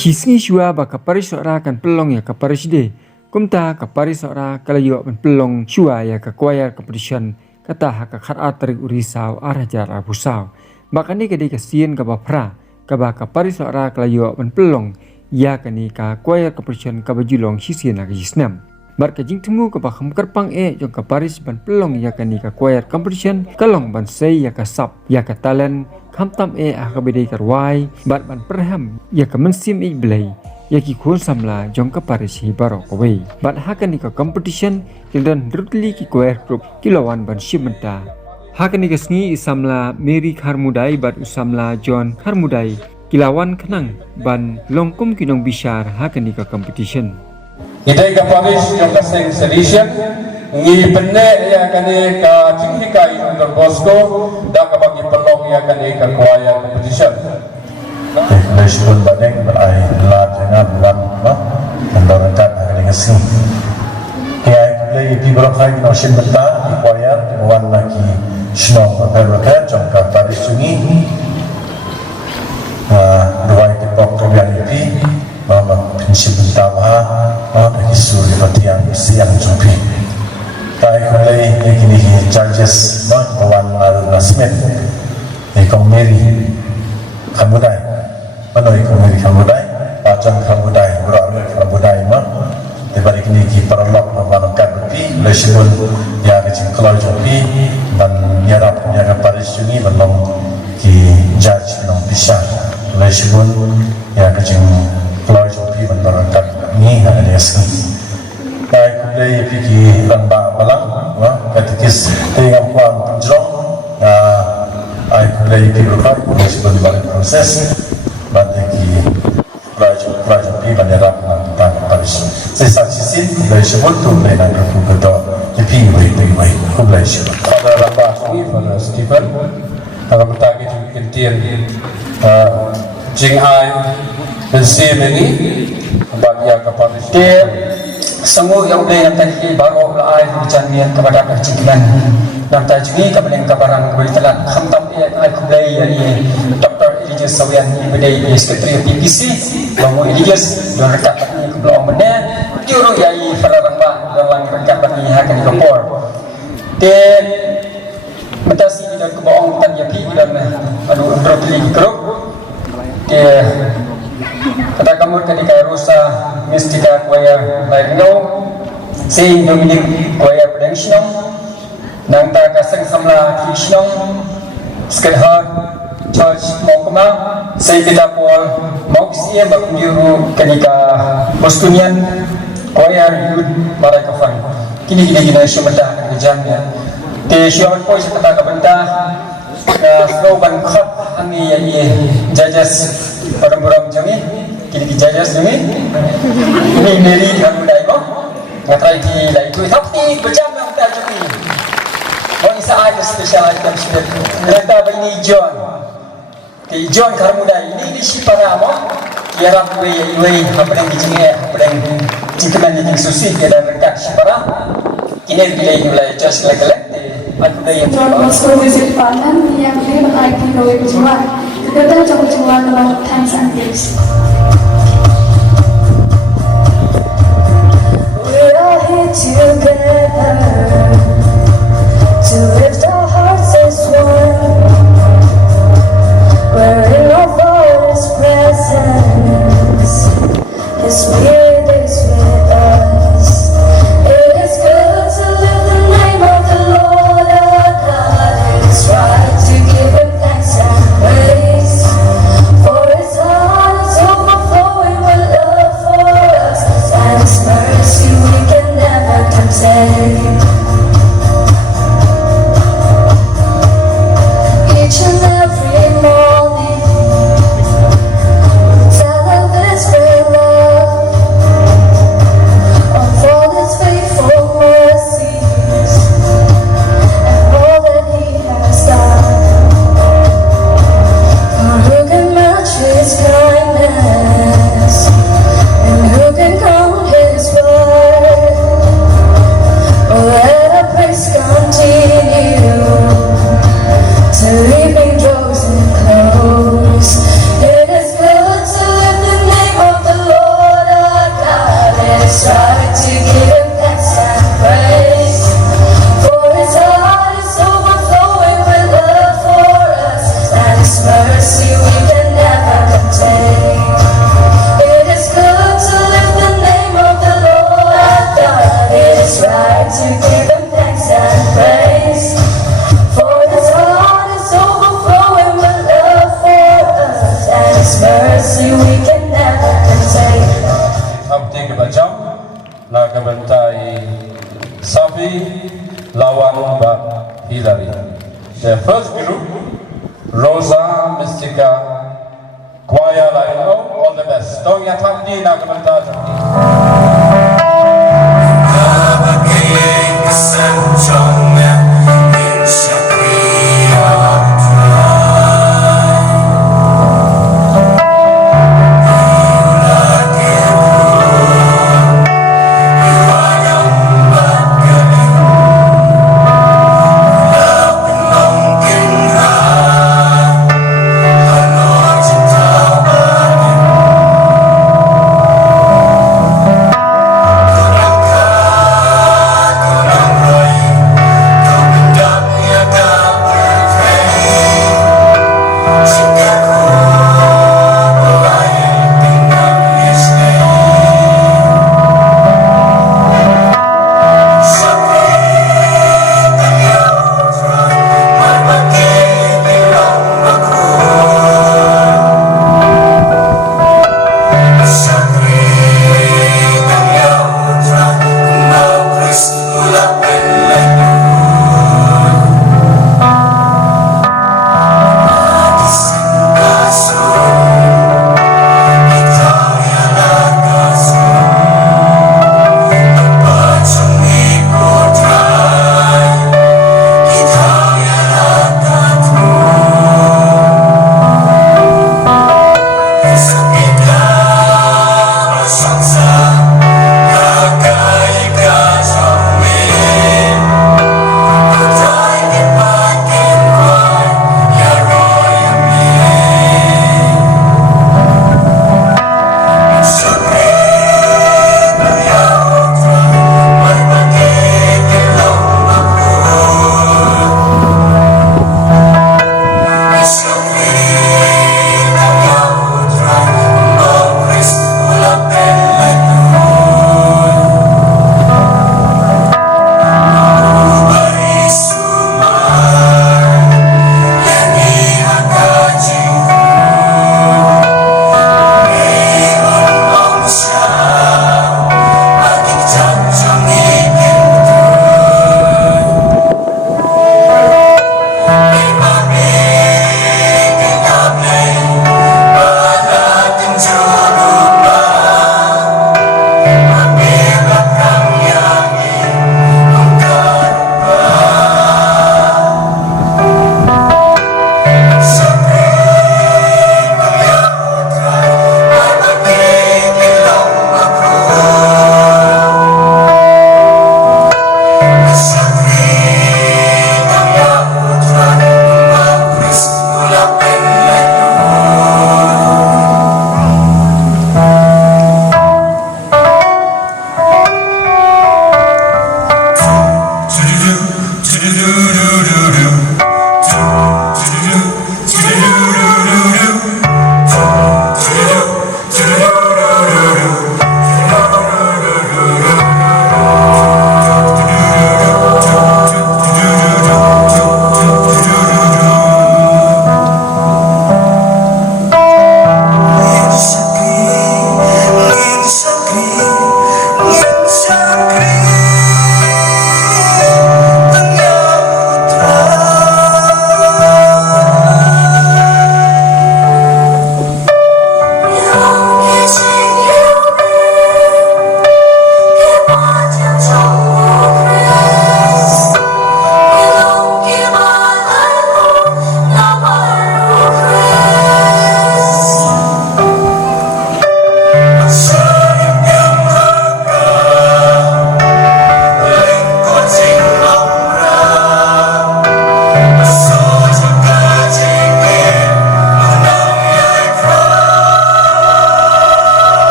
Hisngi shua ba kapari sora kan pelong ya kapari side. Kumta kapari sora kalayo ben pelong shua ya ka choir competition kata haka kharat tarik urisau arajar abusau. Bakani kadi kasien ka bapra ka ba kapari sora kalayo ben pelong ya kani ka choir competition ka bajulong hisien na gisnam. Bar ka jingtemu ka ba khamkarpang jong kapari ban pelong ya kani ka choir competition kalong ban sei ya ka sap ya ka talent khamtam akabede karwai bat ban perham ya ka mensim blai ya ki khon samla jong ka parisi barok we bat hakani ka competition kildan rutli ki choir group kilawan ban shimenta hakani ka sngi isamla Mary Kharmudai bat usamla John Kharmudai kilawan khnang ban longkum kinong bishar hakani ka competition idai ka paris jong ka seng sedition ngi penne ya kane ka cingika Dr. Bosco da ka bagi pelong ya kane ka choir competition Leshpun badeng berai la jangan lam no mendoran kat hari ngasih ya lagi pi berokai no shin benta di choir wan lagi shnong berkat jong ka paris sungi dua tipok kebian ipi mama prinsip benta mah bagi suri batiang siang jumpi tai kulai kini judges mah bawan nasmen ikong Mary Kharmudai manoi ikong Mary Kharmudai John Kharmudai berarti Kharmudai mah dibalik ini ki perlok memanangkan bepi lesibun ya kecil kalau jopi dan nyarap nyarap Paris jungi belum ki judge belum bisa lesibun ya kecil kalau jopi memanangkan ni ada sini baik dari fikir lembah malang, ketikis dengan kuang penjong, dari fikir berkat, sebagai balik proses, bagi pelajar pi bandara tentang Paris. Saya saksikan dari sebut tu dengan aku kedua, jadi baik, aku belajar. pada lembah ini pada Stephen dalam bertagi kentian Jinghai bensin ini bagi ke Paris semua yang boleh yang tadi baru lai berjanjian kepada kecintaan dan tajwi kepada kabaran boleh telah khamtam ai kublai yani Dr. Elias Sawian ibadai sekretari PPC bangun Elias dan rekat ni kebelah mana juru yai fararang ba dalam rekat ni akan dikopor dan metasi dan kebohongan tan yapi dan anu terpilih grup dia kata kamu ketika Rosa Mystica Choir Lairno Saint Dominic Choir Prudential nang ta kasang samla Krishna Skadhar Church Mokma Saint Peter Paul Moxie Bakjuru ketika Bostonian Choir Youth Marakafan kini syamata kejamnya te syawat poi kata kabenta slogan khot ani ya jajas orang-orang jami kini jajas jami ini Mary Kharmudai ko ngatrai di lai tu tapi berjam yang tak jami oh isa ada special item sudah neta bini John John Kharmudai ini si para mo kiara we apa yang dijinge apa yang citeman di susi dia rekat si para ini bilai just like John Bosco visit Panan yang film IP Roy Juan. Kegiatan Juan about times and days. We are here together to lift our hearts as one. We're in our Father's presence. His Spirit is with us. It is good to live the name of the Lord. It's right to give Him thanks and praise, for His heart is overflowing with love for us, and His mercy we can never contain. The first group, Rosa Mystica Choir Lino, all the best. Dong yang tadi nak kementar.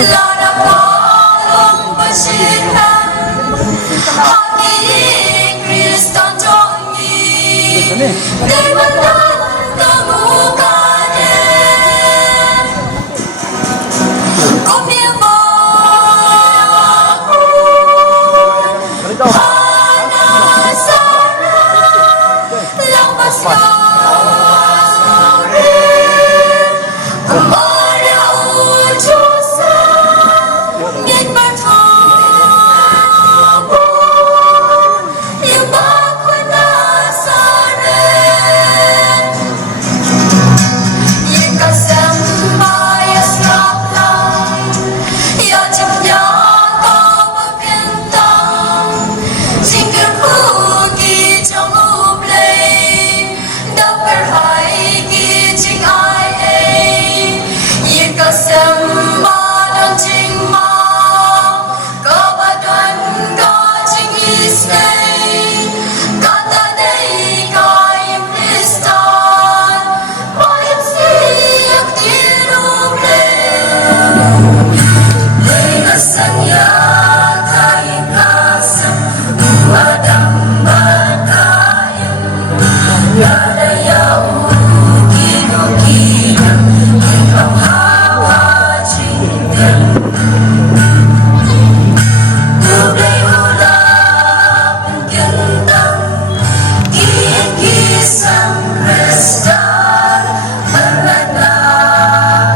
Lada palong bersinar hati Kristen jongi Dewanan temukannya Ku firmanku penasaran lepasnya pada ujusan ingin bertemu yang aku penasaran yang kasih ya selalang ya cipta kau bintang jika ku di trong play dapat hai ki jing ai yang kasih dan jing ma kebadan kau jing isai kata dei kai Kristen bayar siap tiru Dengan saya kain kasam Madam Batayam Ada yang kino-kino Engkau hawa cinta Kublai ulang gentang Kisah Kristen Menanda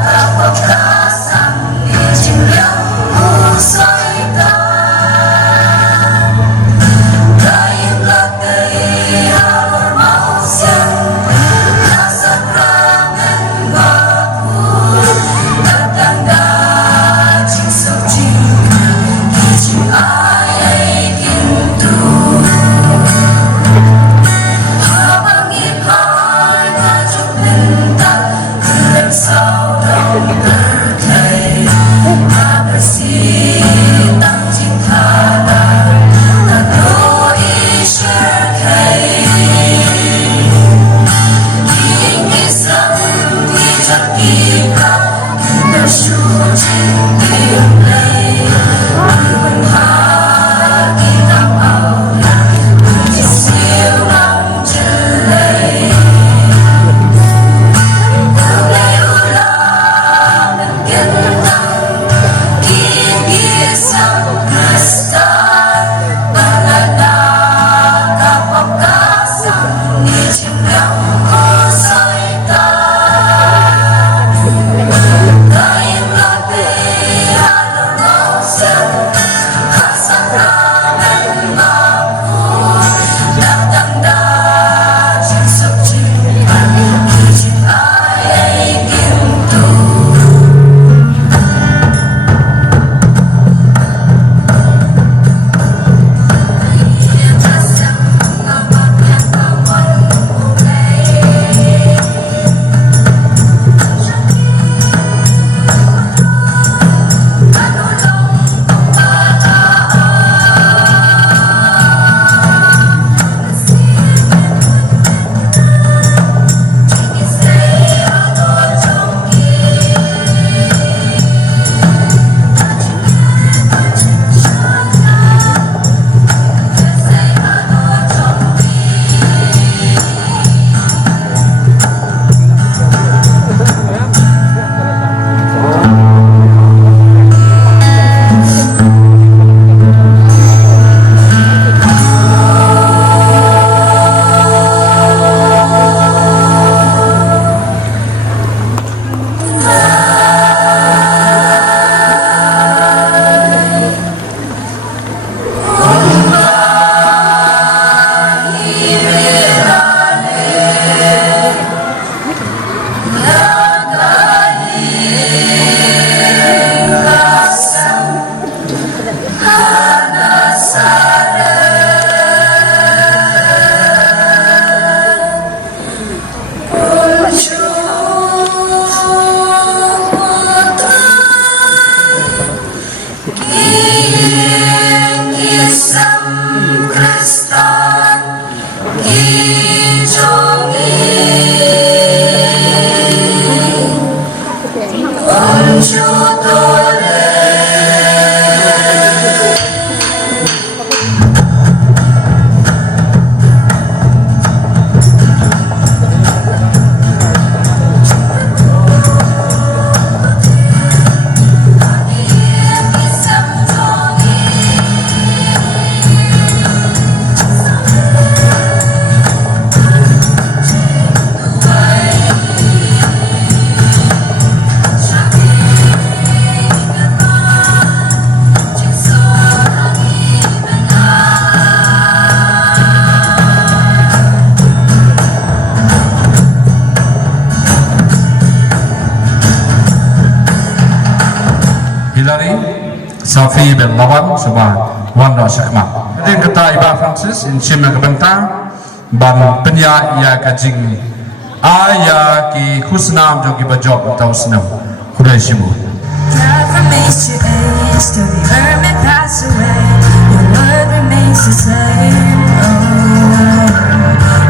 kapal kasam Ijin yang usaikan Kain lakai halor mausian Rasa kerangan baku Tertanda jing suci Ijin ayai kintu Habang ipai tajuk bintang Gelap saudara berkai Bersih tang cinta Tentu isyar kai Ingin sampai jika Bersuci dimulai Menghati tak Allah Disilang jelai Kublai ulang gentang Kisah Kristen Menanda kapal kasam Ijin yang usaikan Kain lakai halor mausian Rasa kerangan baku Tertanda jing suci Ijin ayai kintu Onju tole Hillary, Safi bin Lawan, Subhan, Wanda Syakma. Kemudian kata Iba Francis, Insyim Kebentang, Ban Penya Ia Kajing, Aya Ki Khusnam Jogi Bajob Tau Senam, Kudai Shimu. God remains your age, till the hermit pass away. Your word remains the same. Oh,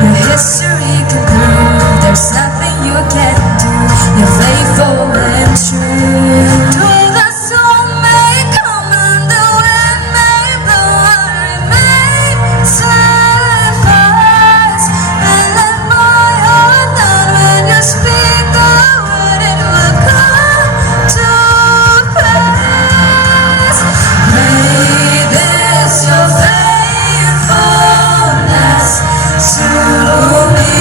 your history can prove there's nothing you can do. You're faithful and true. Though the storm may come and the wind may blow, I remain steadfast. And let my heart learn when you speak the word, it will come to pass. Great is your faithfulness to me.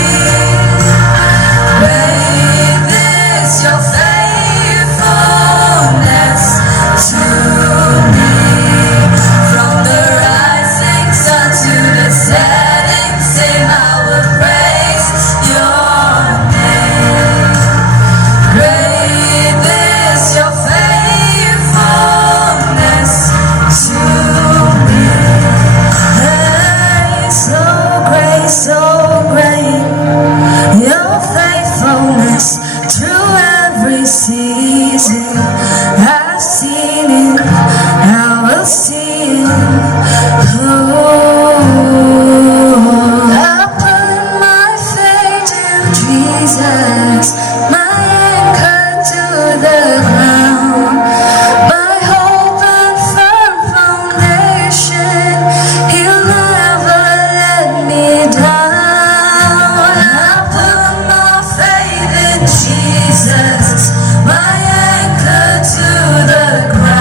Great is your faithfulness to me. From the rising sun to the setting sun, I will praise your name. Great is your faithfulness to me. Hey, so great, so great. Your faithfulness through every season. I've seen it, I will see it. Oh, I put my faith in Jesus, my anchor to the ground, my hope and firm foundation. He'll never let me down. I put my faith in Jesus, my anchor to the ground.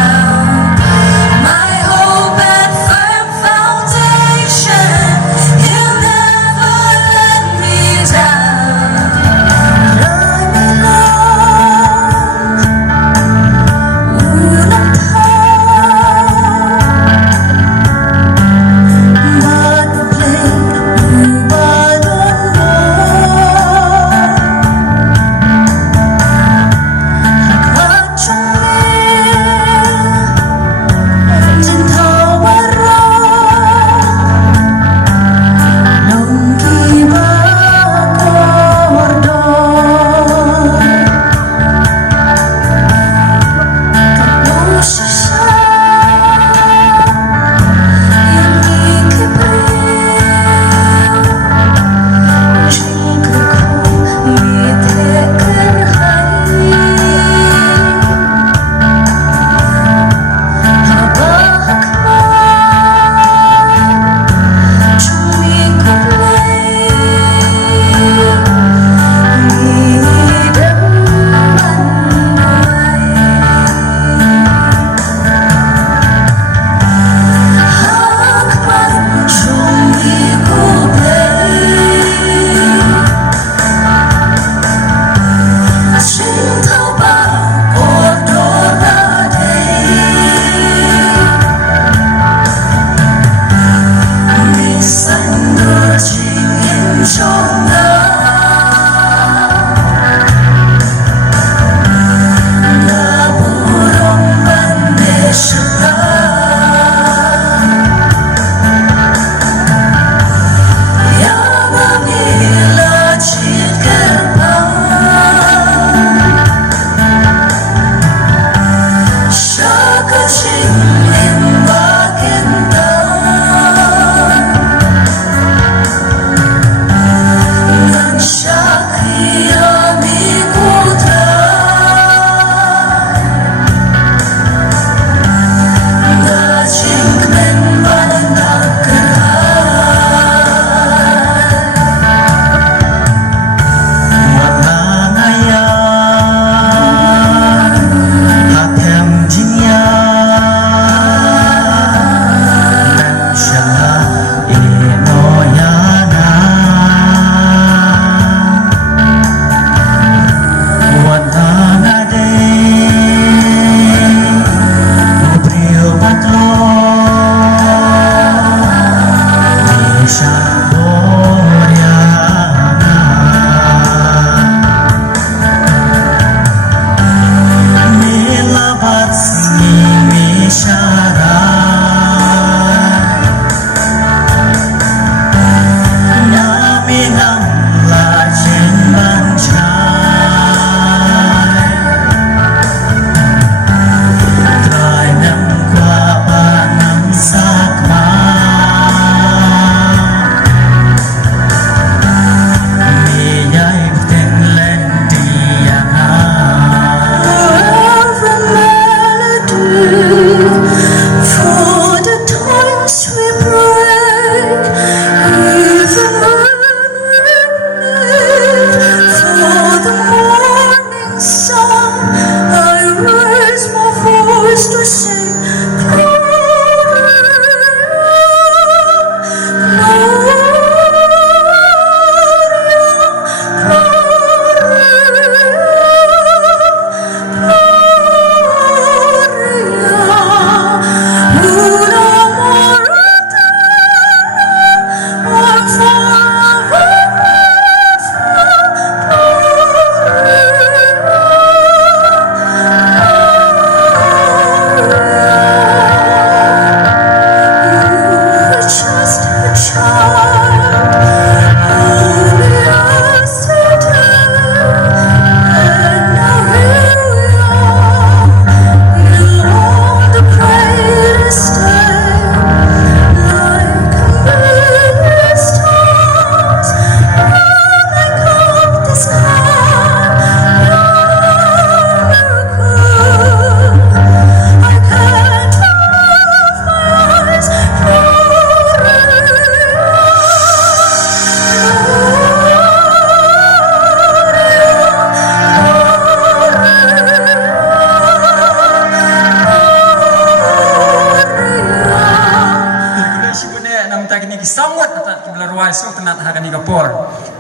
kenat hakani kapor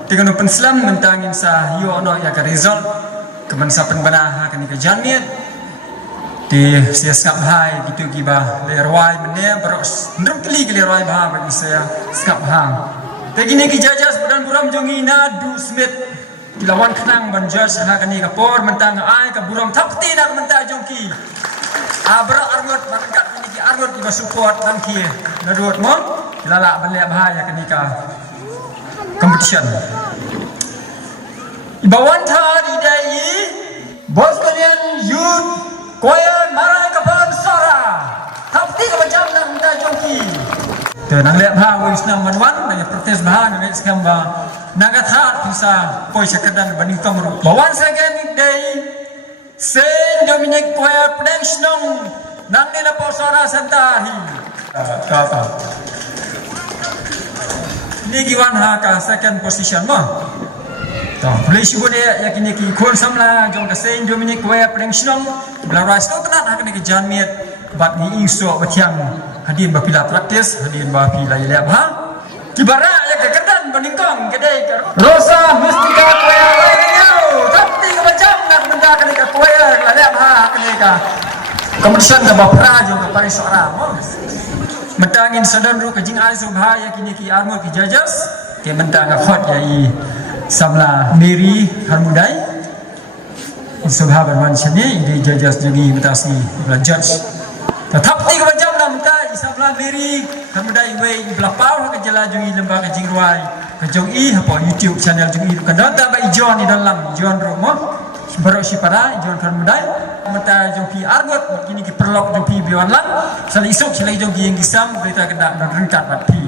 dengan penslam mentangin sa yo no ya ka result kemensa penbana hakani ka janmiet di siasap hai gitu giba lerwai mene beros ndrum kali lerwai bah bagi saya skap hang tegine ki jajas badan buram jongi nadu smith lawan kenang banjas hakani kapor mentang ai ka buram thapti nak menta jongki abra arngot mangkat ini ki arngot ki support tangki nadut mon lala balik bahaya kenika competition ibawan thari dai bos kalian youth choir marai kapan sora thapti ka macam nang da jongki te nang lek bha wis nang wan nang protes bha nang skam ba naga tha bisa poi sakadan baning kamru bawan second day Saint Dominic choir Pdengslong nang nila po sora santahi kata Giwan ha ka second position mo. To, police ko dia yakini ki kon samla jong ka Saint Dominic Choir Pdengslong belaras to kenat ha ki janmiet bat ni iso batiang hadin ba pila praktis hadin ba pila ilab ha kibara ya ka kedan baningkong kedai ka Rosa Mystica Choir Lainio tapi ka macam nak benda ka ni ka choir ilab ha kini ka competition ka bapra jong ka parisora mo mentangin sadan ru kajing ai subhaya kini ki armo ki jajas ke mentang khot yai samla Mary Harmudai subha barman chane ide jajas jagi metasi judge thapti ka jam nam ta samla Mary Harmudai we blapau ka jala jui lembaga jing ruai ka jong i hapo YouTube channel jung i ka data ba ijon di dalam ijon ro mo baru si para ijon Harmudai mata jongki argot kini ki perlok jongki biwan lang sali isuk sila jongki yang gisam berita kena dan rengkat mati